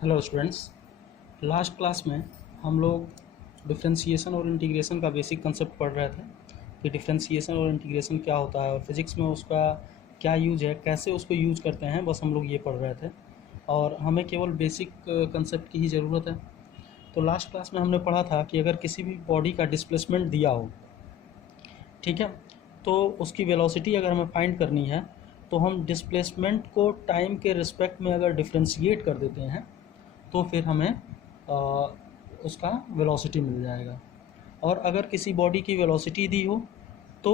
Hello students. Last class में हम लोग डिफरेंशिएशन और इंटीग्रेशन का बेसिक कंसेप्ट पढ़ रहे थे कि डिफरेंशिएशन और इंटीग्रेशन क्या होता है और फिज़िक्स में उसका क्या यूज है, कैसे उसको यूज करते हैं, बस हम लोग ये पढ़ रहे थे और हमें केवल बेसिक कंसेप्ट की ही ज़रूरत है। तो लास्ट क्लास में हमने पढ़ा था कि अगर किसी भी बॉडी का डिस्प्लेसमेंट दिया हो, ठीक है, तो उसकी वेलोसिटी अगर हमें फाइंड करनी है तो हम डिस्प्लेसमेंट को टाइम के रिस्पेक्ट में अगर डिफ्रेंशिएट कर देते हैं तो फिर हमें उसका वेलोसिटी मिल जाएगा। और अगर किसी बॉडी की वेलोसिटी दी हो तो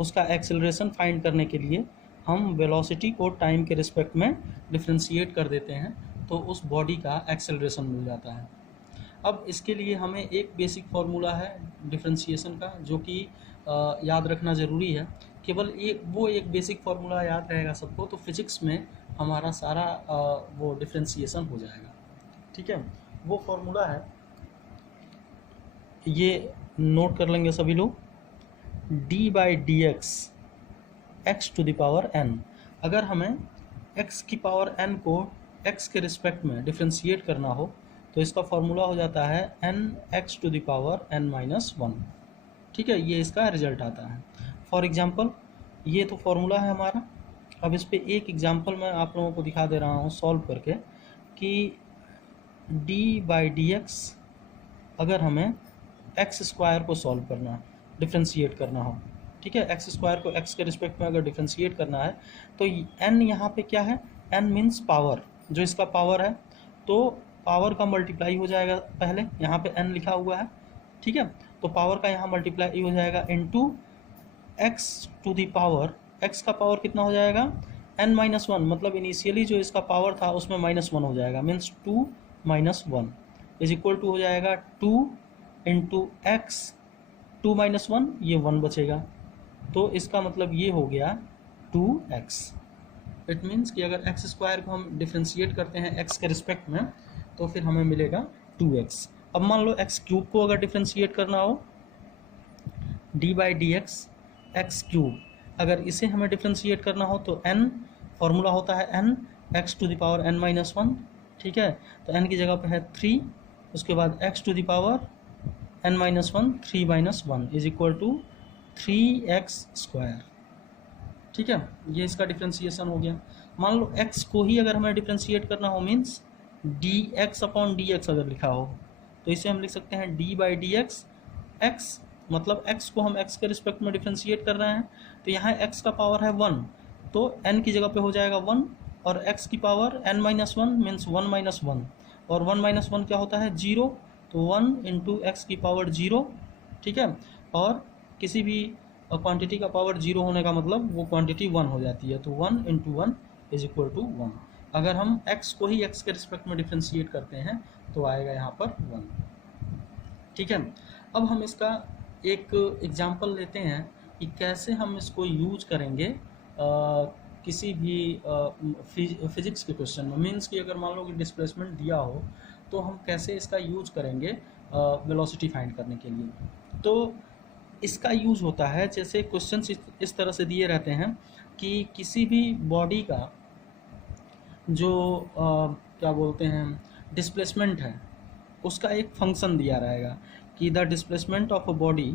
उसका एक्सेलरेशन फाइंड करने के लिए हम वेलोसिटी को टाइम के रिस्पेक्ट में डिफ्रेंशिएट कर देते हैं तो उस बॉडी का एक्सेलरेशन मिल जाता है। अब इसके लिए हमें एक बेसिक फार्मूला है डिफरेंशिएशन का जो कि याद रखना ज़रूरी है। केवल एक बेसिक फार्मूला याद रहेगा सबको तो फिज़िक्स में हमारा सारा वो डिफरेंशिएशन हो जाएगा। ठीक है, वो फार्मूला है, ये नोट कर लेंगे सभी लोग। d/dx x to the power n। अगर हमें x की पावर n को x के रिस्पेक्ट में डिफ्रेंशिएट करना हो तो इसका फार्मूला हो जाता है nx to the power n-1। ठीक है, ये इसका रिजल्ट आता है। फॉर एग्जांपल ये तो फार्मूला है हमारा। अब इस पे एक एग्जांपल मैं आप लोगों को दिखा दे रहा हूँ सॉल्व करके कि d/dx अगर हमें एक्स स्क्वायर को सॉल्व करना है, डिफ्रेंशिएट करना हो, ठीक है, एक्स स्क्वायर को एक्स के रिस्पेक्ट में अगर डिफ्रेंशिएट करना है तो n यहाँ पे क्या है, n मीन्स पावर, जो इसका पावर है तो पावर का मल्टीप्लाई हो जाएगा, पहले यहाँ पे n लिखा हुआ है, ठीक है, तो पावर का यहाँ मल्टीप्लाई हो जाएगा into x to the power, x का पावर कितना हो जाएगा n-1, मतलब इनिशियली जो इसका पावर था उसमें -1 हो जाएगा, मीन्स 2 - 1 इज इक्वल टू हो जाएगा 2 इंटू एक्स, 2 - 1 ये 1 बचेगा, तो इसका मतलब ये हो गया 2x। इट मीन्स कि अगर एक्स स्क्वायर को हम डिफ्रेंशिएट करते हैं एक्स के रिस्पेक्ट में तो फिर हमें मिलेगा 2x। अब मान लो एक्स क्यूब को अगर डिफ्रेंशिएट करना हो, d/dx एक्स क्यूब, अगर इसे हमें डिफ्रेंशिएट करना हो तो n फॉर्मूला होता है n x to the power n-1, ठीक है, तो n की जगह पे है 3, उसके बाद x to the power n-1 3 - 1 is equal to 3x square. ठीक है, ये इसका डिफ्रेंशिएशन हो गया। मान लो x को ही अगर हमें डिफ्रेंशिएट करना हो, मीन्स dx/dx अगर लिखा हो तो इसे हम लिख सकते हैं d/dx x, मतलब x को हम x के रिस्पेक्ट में डिफ्रेंशिएट कर रहे हैं तो यहाँ x का पावर है 1 तो n की जगह पे हो जाएगा 1 और x की पावर n-1 मीन्स 1 - 1 और 1 - 1 क्या होता है 0, तो 1 इंटू एक्स की पावर 0, ठीक है, और किसी भी क्वांटिटी का पावर 0 होने का मतलब वो क्वांटिटी 1 हो जाती है, तो 1 इंटू 1 इज इक्वल टू 1। अगर हम x को ही x के रिस्पेक्ट में डिफ्रेंशिएट करते हैं तो आएगा यहाँ पर 1। ठीक है, अब हम इसका एक एग्जाम्पल लेते हैं कि कैसे हम इसको यूज करेंगे किसी भी फिजिक्स के क्वेश्चन में। मीन्स कि अगर मान लो कि डिस्प्लेसमेंट दिया हो तो हम कैसे इसका यूज करेंगे वेलोसिटी फाइंड करने के लिए। तो इसका यूज होता है, जैसे क्वेश्चन इस तरह से दिए रहते हैं कि किसी भी बॉडी का जो क्या बोलते हैं डिस्प्लेसमेंट है उसका एक फंक्शन दिया रहेगा कि the displacement of a body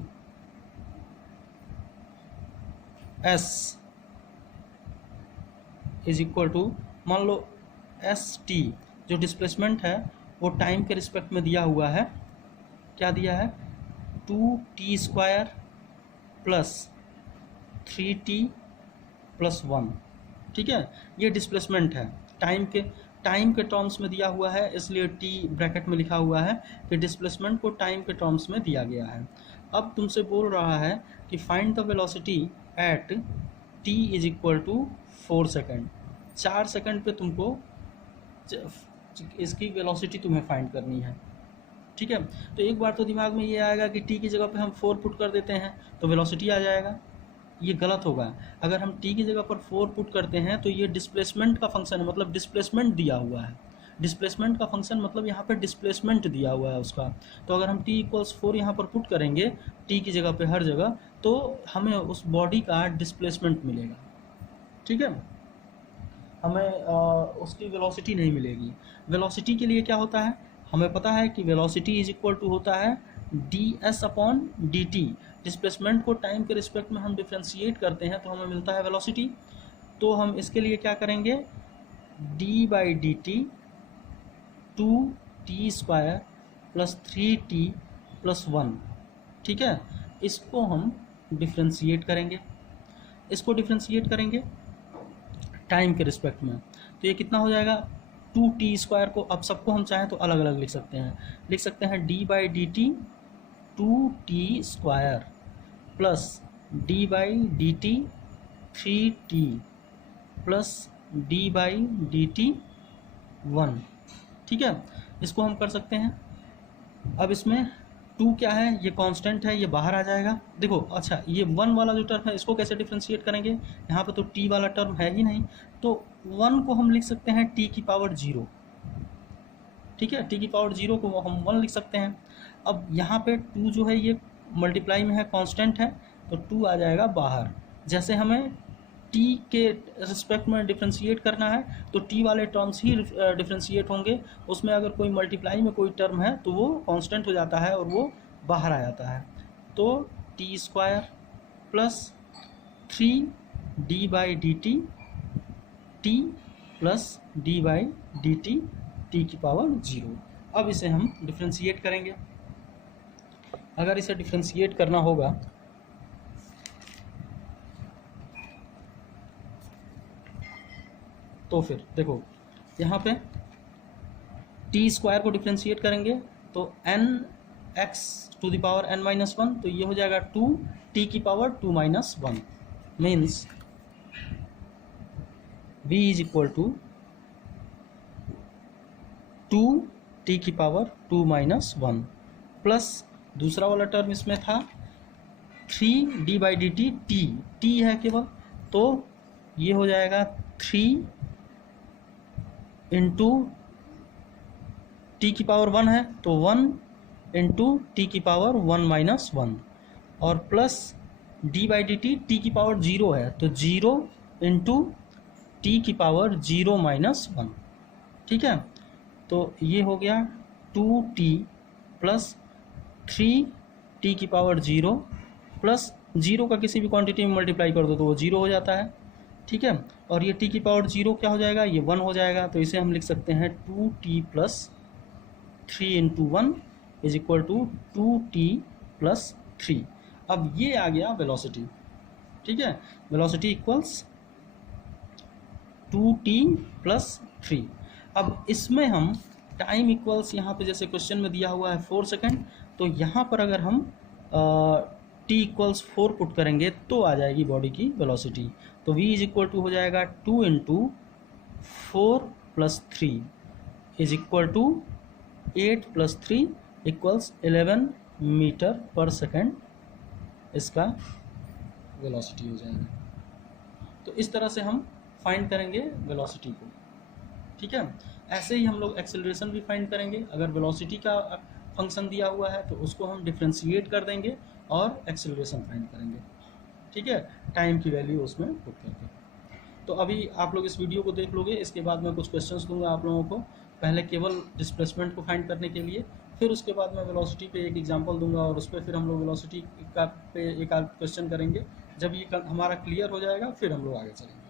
s is equal to, मान लो st, जो डिस्प्लेसमेंट है वो टाइम के रिस्पेक्ट में दिया हुआ है, क्या दिया है 2t² प्लस 3t प्लस 1, ठीक है, ये डिस्प्लेसमेंट है, टाइम के टर्म्स में दिया हुआ है, इसलिए t ब्रैकेट में लिखा हुआ है कि डिस्प्लेसमेंट को टाइम के टर्म्स में दिया गया है। अब तुमसे बोल रहा है कि find the velocity at t is equal to 4 second, 4 second पे तुमको इसकी वेलोसिटी तुम्हें फाइंड करनी है। ठीक है, तो एक बार तो दिमाग में ये आएगा कि t की जगह पे हम 4 पुट कर देते हैं तो वेलोसिटी आ जाएगा, ये गलत होगा। अगर हम t की जगह पर 4 पुट करते हैं तो ये डिस्प्लेसमेंट का फंक्शन है, मतलब डिस्प्लेसमेंट दिया हुआ है, डिस्प्लेसमेंट का फंक्शन मतलब यहाँ पे डिस्प्लेसमेंट दिया हुआ है उसका, तो अगर हम t = 4 यहाँ पर पुट करेंगे t की जगह पे हर जगह तो हमें उस बॉडी का डिस्प्लेसमेंट मिलेगा। ठीक है, हमें उसकी वेलोसिटी नहीं मिलेगी। वेलोसिटी के लिए क्या होता है, हमें पता है कि वेलोसिटी इज इक्वल टू होता है ds/dt। डिस्प्लेसमेंट को टाइम के रिस्पेक्ट में हम डिफ्रेंशिएट करते हैं तो हमें मिलता है वेलोसिटी। तो हम इसके लिए क्या करेंगे, d/dt 2t² + 3t + 1, ठीक है। इसको हम डिफ्रेंशिएट करेंगे, इसको डिफ्रेंशिएट करेंगे टाइम के रिस्पेक्ट में, तो ये कितना हो जाएगा 2t² को अब सबको हम चाहें तो अलग अलग लिख सकते हैं, लिख सकते हैं d/dt 2t² + d/dt 3t + d/dt 1, ठीक है। इसको हम कर सकते हैं। अब इसमें 2 क्या है, ये कांस्टेंट है, ये बाहर आ जाएगा। देखो अच्छा, ये 1 वाला जो टर्म है इसको कैसे डिफ्रेंशिएट करेंगे, यहाँ पे तो t वाला टर्म है ही नहीं, तो 1 को हम लिख सकते हैं t⁻0, ठीक है। t⁻0 को हम 1 लिख सकते हैं। अब यहाँ पे 2 जो है ये मल्टीप्लाई में है, कांस्टेंट है, तो 2 आ जाएगा बाहर। जैसे हमें t के रिस्पेक्ट में डिफ्रेंशिएट करना है तो t वाले टर्म्स ही डिफ्रेंशिएट होंगे, उसमें अगर कोई मल्टीप्लाई में कोई टर्म है तो वो कांस्टेंट हो जाता है और वो बाहर आ जाता है। तो t² + 3 d/dt t + d/dt t⁻0। अब इसे हम डिफ्रेंशिएट करेंगे। अगर इसे डिफ्रेंशिएट करना होगा तो फिर देखो यहाँ पे t² को डिफ्रेंशिएट करेंगे तो n(x⁻n−1), तो ये हो जाएगा 2t⁻2−1, means v is equal to 2t⁻2−1 plus दूसरा वाला टर्म इसमें था 3d/dt, t है केवल, तो ये हो जाएगा 3 इंटू t⁻1 है तो 1 इंटू t⁻1−1 और प्लस d/dt t⁻0 है तो 0 इंटू t⁻0−1, ठीक है। तो ये हो गया 2t + 3t⁻0 प्लस 0 का किसी भी क्वांटिटी में मल्टीप्लाई कर दो तो वो 0 हो जाता है, ठीक है। और ये t⁻0 क्या हो जाएगा, ये 1 हो जाएगा, तो इसे हम लिख सकते हैं 2t + 3 × 1 = 2t + 3। अब ये आ गया वेलोसिटी, ठीक है। Velocity equals 2t + 3। अब इसमें हम टाइम इक्वल्स, यहाँ पे जैसे क्वेश्चन में दिया हुआ है 4 सेकेंड, तो यहाँ पर अगर हम t = 4 पुट करेंगे तो आ जाएगी बॉडी की वेलोसिटी। तो v इज इक्वल टू हो जाएगा 2 × 4 + 3 = 8 + 3 = 11 मीटर/सेकेंड इसका वेलोसिटी हो जाएगा। तो इस तरह से हम फाइंड करेंगे वेलोसिटी को, ठीक है। ऐसे ही हम लोग एक्सेलरेशन भी फाइंड करेंगे। अगर वेलोसिटी का फंक्शन दिया हुआ है तो उसको हम डिफ्रेंशिएट कर देंगे और एक्सेलरेशन फाइंड करेंगे, ठीक है, टाइम की वैल्यू उसमें पुट करके। तो अभी आप लोग इस वीडियो को देख लोगे, इसके बाद मैं कुछ क्वेश्चंस दूंगा आप लोगों को, पहले केवल डिस्प्लेसमेंट को फाइंड करने के लिए, फिर उसके बाद मैं वेलोसिटी पे एक एग्जांपल दूंगा और उस पर फिर हम लोग वेलोसिटी का पे एक क्वेश्चन करेंगे। जब ये हमारा क्लियर हो जाएगा फिर हम लोग आगे चलेंगे।